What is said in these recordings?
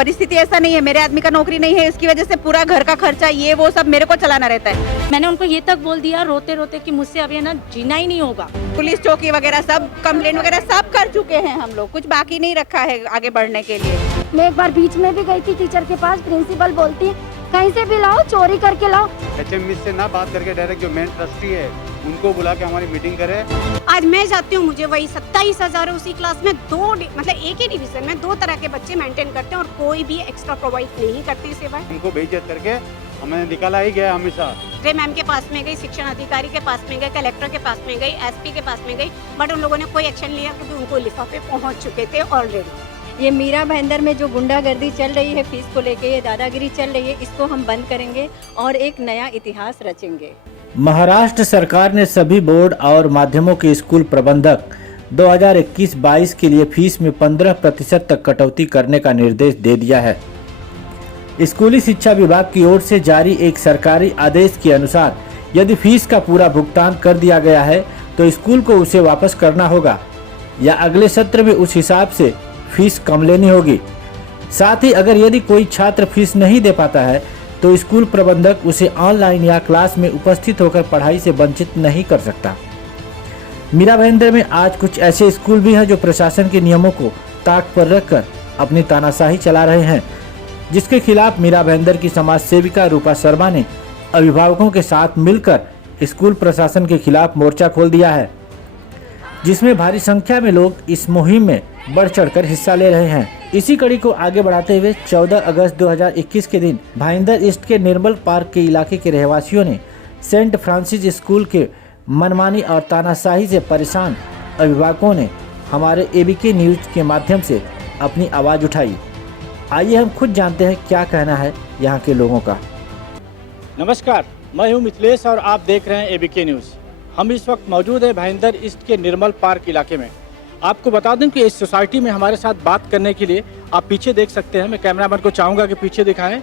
परिस्थिति ऐसा नहीं है, मेरे आदमी का नौकरी नहीं है, इसकी वजह से पूरा घर का खर्चा ये वो सब मेरे को चलाना रहता है। मैंने उनको ये तक बोल दिया रोते रोते कि मुझसे अब ये ना जीना ही नहीं होगा। पुलिस चौकी वगैरह सब कंप्लेंट वगैरह सब कर चुके हैं हम लोग, कुछ बाकी नहीं रखा है आगे बढ़ने के लिए। मैं एक बार बीच में भी गई थी टीचर के पास, प्रिंसिपल बोलती कहीं से भी लाओ, चोरी करके लाओ। HM मिस से ना बात करके डायरेक्ट जो मेन ट्रस्टी है उनको बुला के हमारी मीटिंग करे। आज मैं जाती हूँ, मुझे वही 27,000 है, उसी क्लास में मतलब एक ही डिवीजन में 2 तरह के बच्चे मेंटेन करते हैं और कोई भी एक्स्ट्रा प्रोवाइड नहीं करते सेवाएं। उनको बेइज्जत करके हमें निकाला ही गया हमेशा। रे मैम के पास में गई, शिक्षण अधिकारी के पास में गई, कलेक्टर के पास में गई, SP के पास में गई, बट उन लोगों ने कोई एक्शन लिया क्योंकि उनको लिफाफे पहुँच चुके थे ऑलरेडी। ये मीरा भाईंदर में जो गुंडागर्दी चल रही है, फीस को लेके ये दादागिरी चल रही है, इसको हम बंद करेंगे और एक नया इतिहास रचेंगे। महाराष्ट्र सरकार ने सभी बोर्ड और माध्यमों के स्कूल प्रबंधक 2021-22 के लिए फीस में 15% तक कटौती करने का निर्देश दे दिया है। स्कूली शिक्षा विभाग की ओर से जारी एक सरकारी आदेश के अनुसार यदि फीस का पूरा भुगतान कर दिया गया है तो स्कूल को उसे वापस करना होगा या अगले सत्र में उस हिसाब से फीस कम लेनी होगी। साथ ही अगर यदि कोई छात्र फीस नहीं दे पाता है तो स्कूल प्रबंधक उसे ऑनलाइन या क्लास में उपस्थित होकर पढ़ाई से वंचित नहीं कर सकता। मीरा भाईंदर में आज कुछ ऐसे स्कूल भी हैं जो प्रशासन के नियमों को ताक पर रखकर अपनी तानाशाही चला रहे हैं, जिसके खिलाफ मीरा भाईंदर की समाज सेविका रूपा शर्मा ने अभिभावकों के साथ मिलकर स्कूल प्रशासन के खिलाफ मोर्चा खोल दिया है, जिसमें भारी संख्या में लोग इस मुहिम में बढ़ चढ़कर हिस्सा ले रहे हैं। इसी कड़ी को आगे बढ़ाते हुए 14 अगस्त 2021 के दिन भाईंदर ईस्ट के निर्मल पार्क के इलाके के रहवासियों ने सेंट फ्रांसिस स्कूल के मनमानी और तानाशाही से परेशान अभिभावकों ने हमारे ABK न्यूज के माध्यम से अपनी आवाज़ उठाई। आइए हम खुद जानते हैं क्या कहना है यहाँ के लोगों का। नमस्कार, मैं हूँ मिथिलेश और आप देख रहे हैं ABK न्यूज़। हम इस वक्त मौजूद है भाईंदर ईस्ट के निर्मल पार्क इलाके में। आपको बता दें कि इस सोसाइटी में हमारे साथ बात करने के लिए आप पीछे देख सकते हैं, मैं कैमरामैन को चाहूँगा कि पीछे दिखाएं।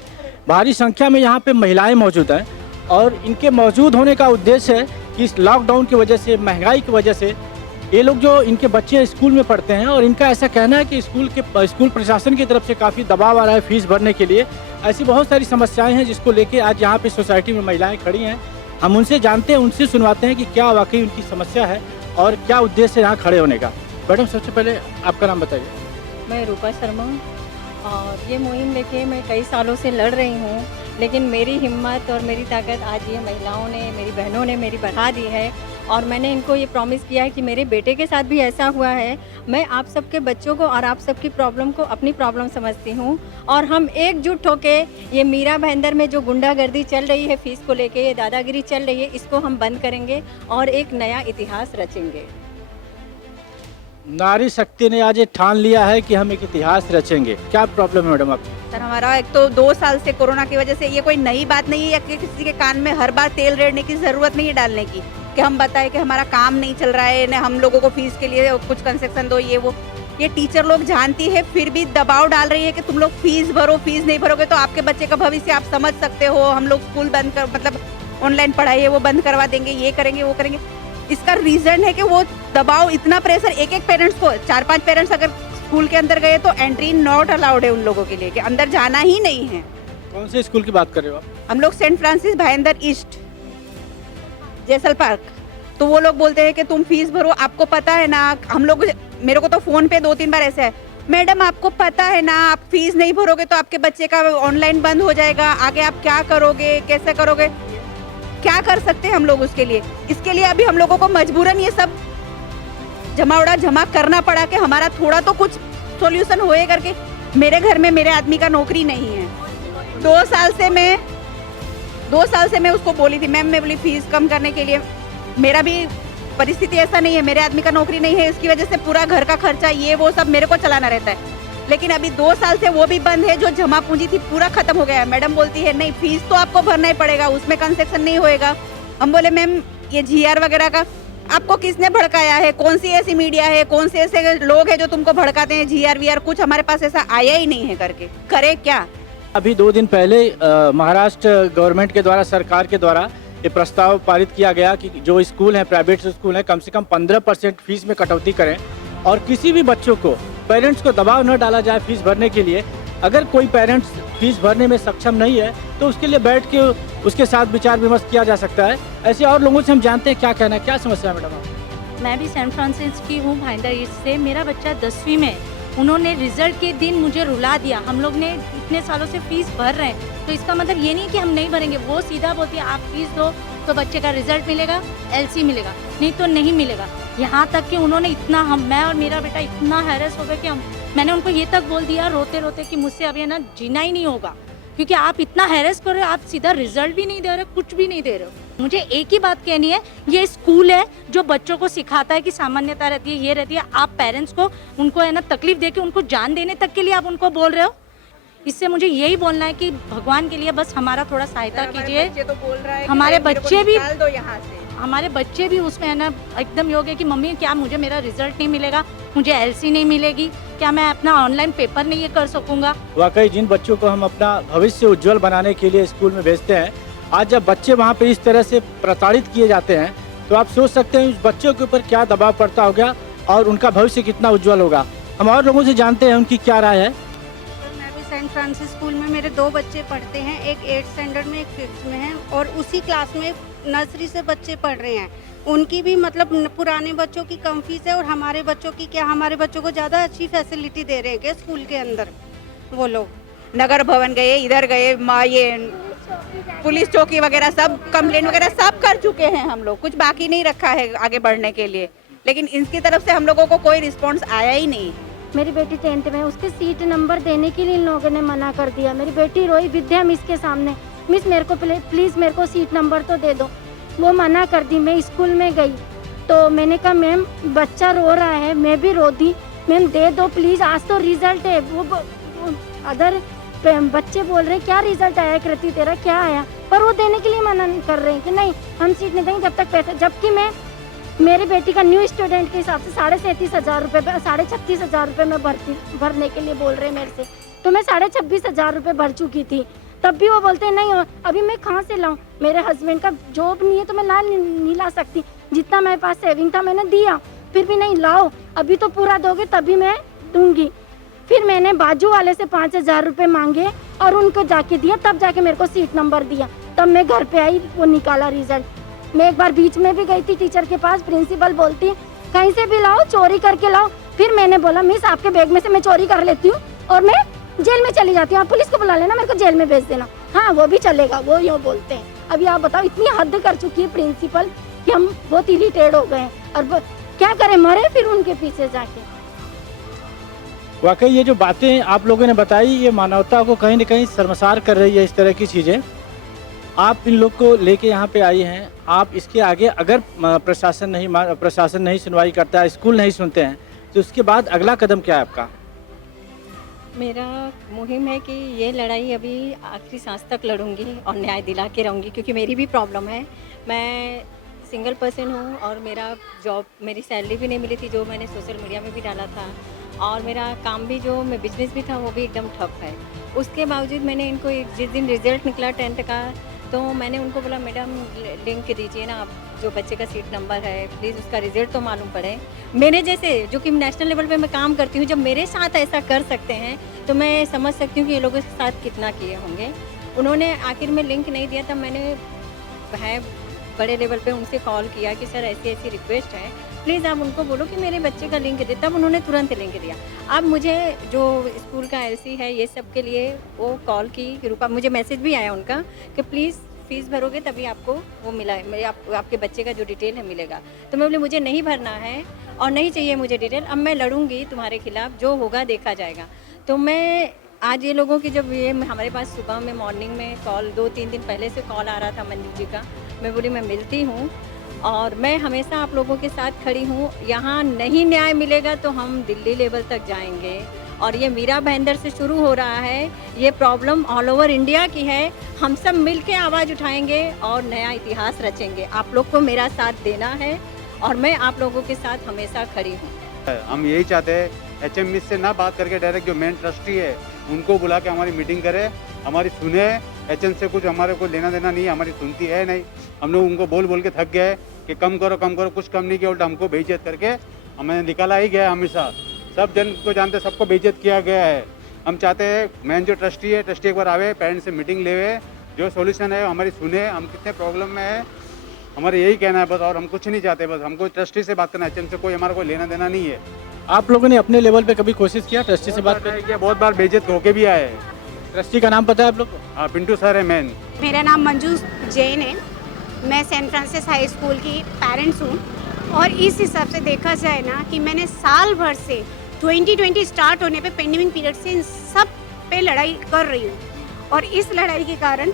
भारी संख्या में यहाँ पे महिलाएं मौजूद हैं और इनके मौजूद होने का उद्देश्य है कि इस लॉकडाउन की वजह से, महंगाई की वजह से ये लोग जो इनके बच्चे स्कूल में पढ़ते हैं और इनका ऐसा कहना है कि स्कूल प्रशासन की तरफ से काफ़ी दबाव आ रहा है फीस भरने के लिए। ऐसी बहुत सारी समस्याएँ हैं जिसको लेके आज यहाँ पे सोसाइटी में महिलाएँ खड़ी हैं। हम उनसे जानते हैं, उनसे सुनवाते हैं कि क्या वाकई उनकी समस्या है और क्या उद्देश्य है यहाँ खड़े होने का। मैडम, सबसे पहले आपका नाम बताइए। मैं रूपा शर्मा और ये मुहिम लेके मैं कई सालों से लड़ रही हूँ, लेकिन मेरी हिम्मत और मेरी ताकत आज ये महिलाओं ने, मेरी बहनों ने मेरी बढ़ा दी है और मैंने इनको ये प्रॉमिस किया है कि मेरे बेटे के साथ भी ऐसा हुआ है। मैं आप सबके बच्चों को और आप सबकी प्रॉब्लम को अपनी प्रॉब्लम समझती हूँ और हम एकजुट होके ये मीरा भाईंदर में जो गुंडागर्दी चल रही है, फीस को लेके ये दादागिरी चल रही है, इसको हम बंद करेंगे और एक नया इतिहास रचेंगे। नारी शक्ति ने आज ये ठान लिया है कि हम एक इतिहास रचेंगे। क्या प्रॉब्लम है मैडम आपकी? सर, हमारा एक तो 2 साल से कोरोना की वजह से ये कोई नई बात नहीं है या कि किसी के कान में हर बार तेल रेड़ने की जरूरत नहीं है डालने की कि हम बताएं कि हमारा काम नहीं चल रहा है, न हम लोगों को फीस के लिए कुछ कंसेक्शन दो, ये वो। ये टीचर लोग जानती है फिर भी दबाव डाल रही है कि तुम लोग फीस भरो, फीस नहीं भरोगे तो आपके बच्चे का भविष्य आप समझ सकते हो, हम लोग स्कूल बंद कर मतलब ऑनलाइन पढ़ाई है वो बंद करवा देंगे, ये करेंगे वो करेंगे। इसका रीजन है कि वो दबाव, इतना प्रेशर एक पेरेंट्स को, 4-5 पेरेंट्स अगर स्कूल के अंदर गए तो एंट्री नॉट अलाउड है उन लोगों के लिए कि अंदर जाना ही नहीं है। कौन से स्कूल की बात कर रहे हो आप? हम लोग सेंट फ्रांसिस भाईंदर ईस्ट जैसल पार्क। तो वो लोग बोलते हैं कि तुम फीस भरो, आपको पता है ना। हम लोग, मेरे को तो फोन पे 2-3 बार ऐसा है, मैडम आपको पता है ना, आप फीस नहीं भरोगे तो आपके बच्चे का ऑनलाइन बंद हो जाएगा, आगे आप क्या करोगे, कैसे करोगे, क्या कर सकते हैं हम लोग उसके लिए। इसके लिए अभी हम लोगों को मजबूरन ये सब जमा करना पड़ा कि हमारा थोड़ा तो कुछ सॉल्यूशन होए करके। मेरे घर में मेरे आदमी का नौकरी नहीं है। 2 साल से मैं उसको बोली थी, मैम मैं बोली फीस कम करने के लिए, मेरा भी परिस्थिति ऐसा नहीं है, मेरे आदमी का नौकरी नहीं है, इसकी वजह से पूरा घर का खर्चा ये वो सब मेरे को चलाना रहता है। लेकिन अभी 2 साल से वो भी बंद है, जो जमा पूंजी थी पूरा खत्म हो गया है। मैडम बोलती है नहीं फीस तो आपको भरना ही पड़ेगा, उसमें कंसेक्शन नहीं होएगा। हम बोले मैम ये GR वगैरह का आपको किसने भड़काया है, कौन सी ऐसी मीडिया है, कौन से ऐसे लोग हैं जो तुमको भड़काते हैं, GR VR कुछ हमारे पास ऐसा आया ही नहीं है करके, करे क्या। अभी 2 दिन पहले महाराष्ट्र गवर्नमेंट के द्वारा, सरकार के द्वारा ये प्रस्ताव पारित किया गया कि जो स्कूल हैं, प्राइवेट स्कूल हैं, कम से कम 15% फीस में कटौती करें और किसी भी बच्चों को, पेरेंट्स को दबाव न डाला जाए फीस भरने के लिए। अगर कोई पेरेंट्स फीस भरने में सक्षम नहीं है तो उसके लिए बैठ के उसके साथ विचार विमर्श किया जा सकता है। ऐसे और लोगों से हम जानते हैं क्या कहना है, क्या समस्या है मैडम आप? मैं भी सैन फ्रांसिस की हूँ, भाईंदर ईस्ट से। मेरा बच्चा 10वीं में, उन्होंने रिजल्ट के दिन मुझे रुला दिया। हम लोग ने इतने सालों से फीस भर रहे हैं, तो इसका मतलब ये नहीं कि हम नहीं भरेंगे। वो सीधा बोलती है आप फीस दो तो बच्चे का रिजल्ट मिलेगा, एलसी मिलेगा, नहीं तो नहीं मिलेगा। यहाँ तक कि उन्होंने इतना, मैं और मेरा बेटा इतना हैरेस हो गए कि मैंने उनको ये तक बोल दिया रोते रोते कि मुझसे अभी है ना जीना ही नहीं होगा, क्योंकि आप इतना हैरेस कर रहे हो, आप सीधा रिजल्ट भी नहीं दे रहे, कुछ भी नहीं दे रहे हो। मुझे एक ही बात कहनी है, ये स्कूल है जो बच्चों को सिखाता है कि सामान्यता रहती है, ये रहती है। आप पेरेंट्स को उनको है ना तकलीफ देके उनको जान देने तक के लिए आप उनको बोल रहे हो। इससे मुझे यही बोलना है कि भगवान के लिए बस हमारा थोड़ा सहायता कीजिए। बच्चे तो बोल रहा है कि हमारे भाई मेरे को बच्चे भी- निकाल दो यहाँ से। हमारे बच्चे भी उसमें है ना एकदम योग है कि मम्मी क्या मुझे मेरा रिजल्ट नहीं मिलेगा, मुझे एलसी नहीं मिलेगी, क्या मैं अपना ऑनलाइन पेपर नहीं ये कर सकूंगा। वाकई जिन बच्चों को हम अपना भविष्य उज्जवल बनाने के लिए स्कूल में भेजते हैं, आज जब बच्चे वहाँ पे इस तरह से प्रताड़ित किए जाते हैं तो आप सोच सकते हैं उस बच्चों के ऊपर क्या दबाव पड़ता होगा और उनका भविष्य कितना उज्जवल होगा। हम और लोगों से जानते हैं उनकी क्या राय है। मैं भी सेंट फ्रांसिस स्कूल में मेरे 2 बच्चे पढ़ते हैं, एक 8th स्टैंडर्ड में, एक 5th में है, और उसी क्लास में नर्सरी से बच्चे पढ़ रहे हैं। उनकी भी मतलब पुराने बच्चों की कम फीस है और हमारे बच्चों की क्या, हमारे बच्चों को ज़्यादा अच्छी फैसिलिटी दे रहे हैं क्या स्कूल के अंदर वो लोग। नगर भवन गए, इधर गए, ये पुलिस चौकी वगैरह सब कंप्लेंट वगैरह सब कर चुके हैं हम लोग, कुछ बाकी नहीं रखा है आगे बढ़ने के लिए, लेकिन इनकी तरफ से हम लोगों को कोई रिस्पॉन्स आया ही नहीं। मेरी बेटी 10th में, उसके सीट नंबर देने के लिए इन लोगों ने मना कर दिया। मेरी बेटी रोई विद्या मिस के सामने, मिस मेरे को प्लीज़ मेरे को सीट नंबर तो दे दो। वो मना कर दी। मैं स्कूल में गई तो मैंने कहा मैम बच्चा रो रहा है, मैं भी रो दी, मैम दे दो प्लीज़, आज तो रिजल्ट है। वो अदर बच्चे बोल रहे हैं क्या रिजल्ट आया कृति तेरा, क्या आया, पर वो देने के लिए मना कर रहे हैं कि नहीं हम सीट नहीं देंगे जब तक पैसा। जबकि मैं मेरी बेटी का न्यू स्टूडेंट के हिसाब से 37,500 रुपये, 36,500 रुपये में भरने के लिए बोल रहे हैं मेरे से, तो मैं 26,500 रुपये भर चुकी थी। तब भी वो बोलते हैं नहीं, अभी मैं कहाँ से लाऊं, मेरे हस्बैंड का जॉब नहीं है तो मैं नहीं ला सकती, जितना मेरे पास सेविंग था मैंने दिया, फिर भी नहीं लाओ, अभी तो पूरा दोगे तभी मैं दूंगी। फिर मैंने बाजू वाले से 5,000 रुपये मांगे और उनको जाके दिया, तब जाके मेरे को सीट नंबर दिया, तब मैं घर पे आई, वो निकाला रिजल्ट। मैं एक बार बीच में भी गई थी टीचर के पास, प्रिंसिपल बोलती कहीं से भी लाओ, चोरी करके लाओ। फिर मैंने बोला मिस आपके बैग में से मैं चोरी कर लेती हूँ और मैं जेल में चली जाती हूँ, आप पुलिस को बुला लेना, मेरे को जेल में भेज देना। हाँ वो भी चलेगा, वो यूँ बोलते हैं। अभी आप बताओ, इतनी हद कर चुकी है प्रिंसिपल कि हम बहुत इरिटेट हो गए और क्या करें, मरे फिर उनके पीछे जाके। वाकई ये जो बातें आप लोगों ने बताई, ये मानवता को कहीं न कहीं शर्मसार कर रही है। इस तरह की चीज़ें आप इन लोग को लेके यहाँ पे आई हैं, आप इसके आगे अगर प्रशासन नहीं सुनवाई करता है, स्कूल नहीं सुनते हैं, तो उसके बाद अगला कदम क्या है आपका? मेरा मुहिम है कि ये लड़ाई अभी आखिरी सांस तक लड़ूंगी और न्याय दिला के रहूँगी, क्योंकि मेरी भी प्रॉब्लम है। मैं सिंगल पर्सन हूँ और मेरा जॉब, मेरी सैलरी भी नहीं मिली थी जो मैंने सोशल मीडिया में भी डाला था, और मेरा काम भी जो मैं बिजनेस भी था वो भी एकदम ठप है। उसके बावजूद मैंने इनको जिस दिन रिजल्ट निकला 10th का, तो मैंने उनको बोला मैडम लिंक दीजिए ना, आप जो बच्चे का सीट नंबर है प्लीज़ उसका रिजल्ट तो मालूम पड़े। मेरे जैसे जो कि नेशनल लेवल पे मैं काम करती हूँ, जब मेरे साथ ऐसा कर सकते हैं तो मैं समझ सकती हूँ कि ये लोगों के साथ कितना किए होंगे। उन्होंने आखिर में लिंक नहीं दिया, तब मैंने है बड़े लेवल पे उनसे कॉल किया कि सर ऐसी ऐसी रिक्वेस्ट है, प्लीज़ आप उनको बोलो कि मेरे बच्चे का लिंक दे। तब उन्होंने तुरंत लिंक दिया। अब मुझे जो स्कूल का एलसी है ये सब के लिए वो कॉल की रूपा, मुझे मैसेज भी आया उनका कि प्लीज़ फीस भरोगे तभी आपको वो मिला है, आपके बच्चे का जो डिटेल है मिलेगा। तो मैं बोली मुझे नहीं भरना है और नहीं चाहिए मुझे डिटेल, अब मैं लड़ूंगी तुम्हारे खिलाफ, जो होगा देखा जाएगा। तो मैं आज ये लोगों की जब ये हमारे पास सुबह में मॉर्निंग में कॉल 2-3 दिन पहले से कॉल आ रहा था मंजू जी का, मैं बोली मैं मिलती हूँ और मैं हमेशा आप लोगों के साथ खड़ी हूँ। यहाँ नहीं न्याय मिलेगा तो हम दिल्ली लेवल तक जाएंगे और ये मीरा भाईंदर से शुरू हो रहा है, ये प्रॉब्लम ऑल ओवर इंडिया की है। हम सब मिल के आवाज़ उठाएंगे और नया इतिहास रचेंगे। आप लोग को मेरा साथ देना है और मैं आप लोगों के साथ हमेशा खड़ी हूँ। हम यही चाहते हैं HM मिस से ना बात करके डायरेक्ट जो मेन ट्रस्टी है उनको बुला के हमारी मीटिंग करे, हमारी सुने। HM से कुछ हमारे को लेना देना नहीं है, हमारी सुनती है नहीं। हम लोग उनको बोल बोल के थक गए कि कम करो, कुछ कम नहीं किया, उल्टा हमको बेइज्जत करके हमें निकाला ही गया। हमेशा सब जन को जानते, सबको बेइज्जत किया गया है। हम चाहते हैं मेन जो ट्रस्टी है, ट्रस्टी एक बार आवे, पेरेंट्स से मीटिंग लेवे, जो सॉल्यूशन है हमारी सुने, हम कितने प्रॉब्लम में है, हमारे यही कहना है बस, और हम कुछ नहीं चाहते, बस हमको ट्रस्टी से बात करना है, एचएम से कोई हमारा कोई लेना देना नहीं है। आप लोगों ने अपने लेवल पे कभी कोशिश किया ट्रस्टी से बात करने की? बहुत बार बेइज्जत होके भी आए हैं। ट्रस्टी का नाम पता है आप लोग को? हाँ, पिंटू सर है मेन। मेरा नाम मंजू जैन है, मैं सेंट फ्रांसिस हाई स्कूल की पेरेंट्स हूँ। और इस हिसाब से देखा जाए ना कि मैंने साल भर से 2020 स्टार्ट होने पे पेंडेमिक पीरियड से इन सब पे लड़ाई कर रही हूँ, और इस लड़ाई के कारण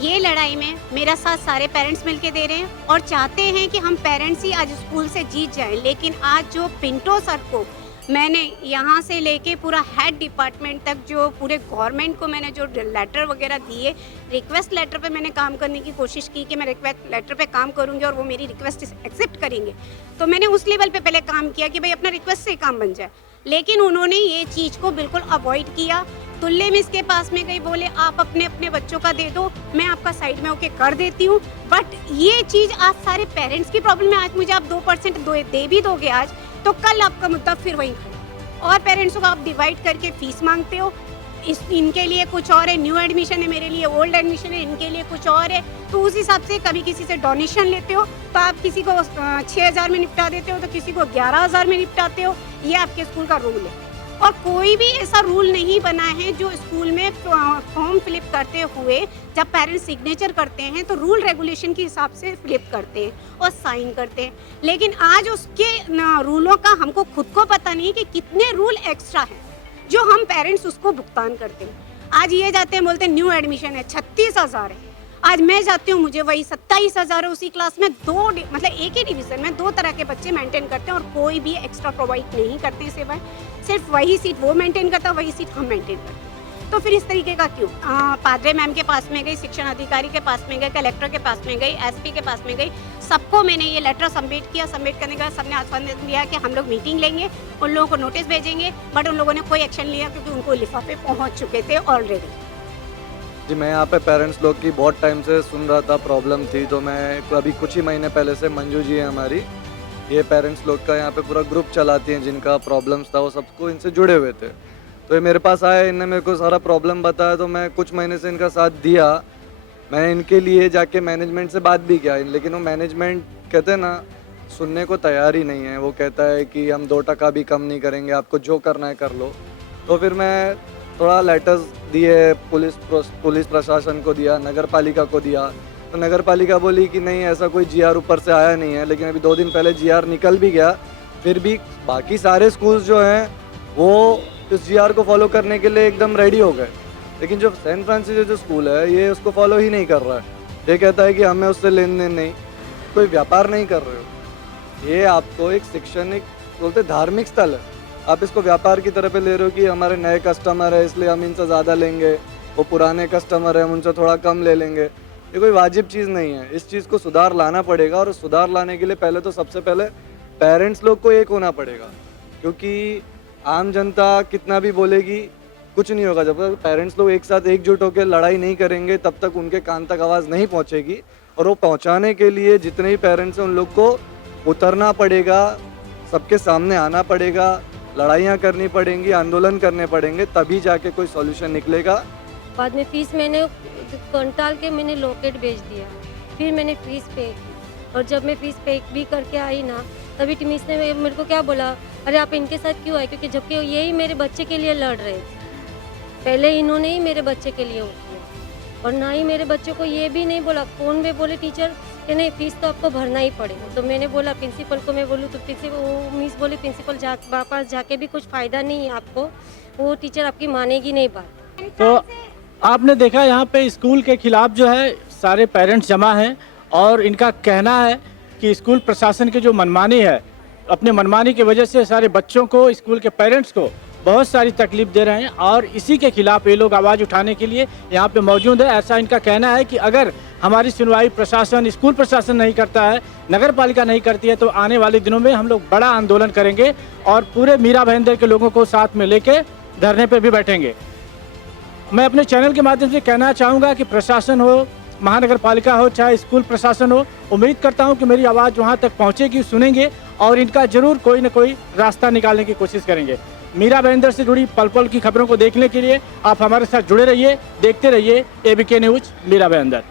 ये लड़ाई में मेरा साथ सारे पेरेंट्स मिलके दे रहे हैं और चाहते हैं कि हम पेरेंट्स ही आज स्कूल से जीत जाएं। लेकिन आज जो पिंटो सर को मैंने यहाँ से लेके पूरा हेड डिपार्टमेंट तक, जो पूरे गवर्नमेंट को मैंने जो लेटर वगैरह दिए, रिक्वेस्ट लेटर पे मैंने काम करने की कोशिश की कि मैं रिक्वेस्ट लेटर पे काम करूँगी और वो मेरी रिक्वेस्ट एक्सेप्ट करेंगे, तो मैंने उस लेवल पे पहले काम किया कि भाई अपना रिक्वेस्ट से काम बन जाए। लेकिन उन्होंने ये चीज़ को बिल्कुल अवॉइड किया। तुल्ले मिस के पास में गई, बोले आप अपने अपने बच्चों का दे दो, मैं आपका साइड में होके कर देती हूँ। बट ये चीज़ आज सारे पेरेंट्स की प्रॉब्लम है। आज मुझे आप 2% दे भी दोगे आज, तो कल आपका मुद्दा फिर वहीं खड़ा। और पेरेंट्सों को आप डिवाइड करके फीस मांगते हो, इनके लिए कुछ और है, न्यू एडमिशन है, मेरे लिए ओल्ड एडमिशन है, इनके लिए कुछ और है। तो उस हिसाब से कभी किसी से डोनेशन लेते हो तो आप किसी को 6,000 में निपटा देते हो, तो किसी को 11,000 में निपटाते हो। ये आपके स्कूल का रूल है और कोई भी ऐसा रूल नहीं बना है जो स्कूल में फॉर्म फिलिप करते हुए जब पेरेंट्स सिग्नेचर करते हैं तो रूल रेगुलेशन के हिसाब से फिलिप करते हैं और साइन करते हैं। लेकिन आज उसके रूलों का हमको खुद को पता नहीं कि कितने रूल एक्स्ट्रा हैं जो हम पेरेंट्स उसको भुगतान करते हैं। आज ये जाते हैं, बोलते हैं न्यू एडमिशन है 36,000 है, आज मैं जाती हूँ मुझे वही 27,000 है। उसी क्लास में मतलब एक ही डिवीजन में 2 तरह के बच्चे मेंटेन करते हैं और कोई भी एक्स्ट्रा प्रोवाइड नहीं करते सिवाय सिर्फ वही सीट वो मेंटेन करता, वही सीट हम मेंटेन करते हैं। तो फिर इस तरीके का क्यों? पादरे मैम के पास में गई, शिक्षण अधिकारी के पास में गई, कलेक्टर के पास में गई, एसपी के पास में गई, सबको मैंने ये लेटर सबमिट किया। सबमिट करने के बाद सबने आश्वासन दिया कि हम लोग मीटिंग लेंगे, उन लोगों को नोटिस भेजेंगे, बट उन लोगों ने कोई एक्शन लिया क्योंकि उनको लिफाफे पहुँच चुके थे ऑलरेडी। जी, मैं यहाँ पे पेरेंट्स लोग की बहुत टाइम से सुन रहा था, प्रॉब्लम थी, तो मैं अभी कुछ ही महीने पहले से, मंजू जी है हमारी, ये पेरेंट्स लोग का यहाँ पे पूरा ग्रुप चलाती हैं, जिनका प्रॉब्लम्स था वो सबको इनसे जुड़े हुए थे। तो ये मेरे पास आए, इनने मेरे को सारा प्रॉब्लम बताया, तो मैं कुछ महीने से इनका साथ दिया। मैं इनके लिए जाके मैनेजमेंट से बात भी किया, लेकिन वो मैनेजमेंट कहते हैं ना, सुनने को तैयार ही नहीं है। वो कहता है कि हम 2% भी कम नहीं करेंगे, आपको जो करना है कर लो। तो फिर मैं थोड़ा लेटर्स दिए, पुलिस प्रशासन को दिया, नगर पालिका को दिया, तो नगर पालिका बोली कि नहीं ऐसा कोई जीआर ऊपर से आया नहीं है। लेकिन अभी 2 दिन पहले जीआर निकल भी गया, फिर भी बाकी सारे स्कूल्स जो हैं वो इस जीआर को फॉलो करने के लिए एकदम रेडी हो गए। लेकिन जो सेंट फ्रांसिस जो स्कूल है ये उसको फॉलो ही नहीं कर रहा है। ये कहता है कि हमें उससे लेन देन नहीं, कोई व्यापार नहीं कर रहे हो। ये आपको एक शैक्षणिक बोलते धार्मिक स्थल है, आप इसको व्यापार की तरह पे ले रहे हो कि हमारे नए कस्टमर है इसलिए हम इनसे ज़्यादा लेंगे, वो पुराने कस्टमर है हम उनसे थोड़ा कम ले लेंगे। ये कोई वाजिब चीज़ नहीं है, इस चीज़ को सुधार लाना पड़ेगा। और सुधार लाने के लिए पहले तो सबसे पहले पेरेंट्स लोग को एक होना पड़ेगा, क्योंकि आम जनता कितना भी बोलेगी कुछ नहीं होगा। जब तक पेरेंट्स लोग एक साथ एकजुट होकर लड़ाई नहीं करेंगे तब तक उनके कान तक आवाज़ नहीं पहुंचेगी। और वो पहुंचाने के लिए जितने भी पेरेंट्स हैं उन लोग को उतरना पड़ेगा, सबके सामने आना पड़ेगा, लड़ाइयाँ करनी पड़ेंगी, आंदोलन करने पड़ेंगे, तभी जाके कोई सॉल्यूशन निकलेगा। बाद में फीस मैंने कंटाल के मैंने लॉकेट भेज दिया, फिर मैंने फीस पे की। और जब मैं फीस पे भी करके आई ना, तभी टिमिस ने मेरे को क्या बोला, अरे आप इनके साथ क्यों आए, क्योंकि जबकि यही मेरे बच्चे के लिए लड़ रहे थे। पहले इन्होंने ही मेरे बच्चे के लिए किया और ना ही मेरे बच्चों को ये भी नहीं बोला। फ़ोन में बोले टीचर कि नहीं फीस तो आपको भरना ही पड़ेगा। तो मैंने बोला प्रिंसिपल को, मैं बोलूँ तो प्रिंसिपल मिस बोले प्रिंसिपल पास जाके भी कुछ फ़ायदा नहीं है आपको, वो टीचर आपकी मानेगी नहीं बात। तो आपने देखा यहाँ पे स्कूल के खिलाफ जो है सारे पेरेंट्स जमा हैं और इनका कहना है कि स्कूल प्रशासन की जो मनमानी है, अपने मनमानी की वजह से सारे बच्चों को, स्कूल के पेरेंट्स को बहुत सारी तकलीफ दे रहे हैं और इसी के खिलाफ ये लोग आवाज़ उठाने के लिए यहाँ पे मौजूद है। ऐसा इनका कहना है कि अगर हमारी सुनवाई प्रशासन, स्कूल प्रशासन नहीं करता है, नगर पालिका नहीं करती है, तो आने वाले दिनों में हम लोग बड़ा आंदोलन करेंगे और पूरे मीरा भाईंदर के लोगों को साथ में लेके धरने पे भी बैठेंगे। मैं अपने चैनल के माध्यम से कहना चाहूँगा कि प्रशासन हो, महानगर पालिका हो, चाहे स्कूल प्रशासन हो, उम्मीद करता हूँ कि मेरी आवाज़ वहाँ तक पहुँचेगी, सुनेंगे और इनका जरूर कोई न कोई रास्ता निकालने की कोशिश करेंगे। मीरा भाईंदर से जुड़ी पल पल की खबरों को देखने के लिए आप हमारे साथ जुड़े रहिए, देखते रहिए एबीके न्यूज मीरा भाईंदर।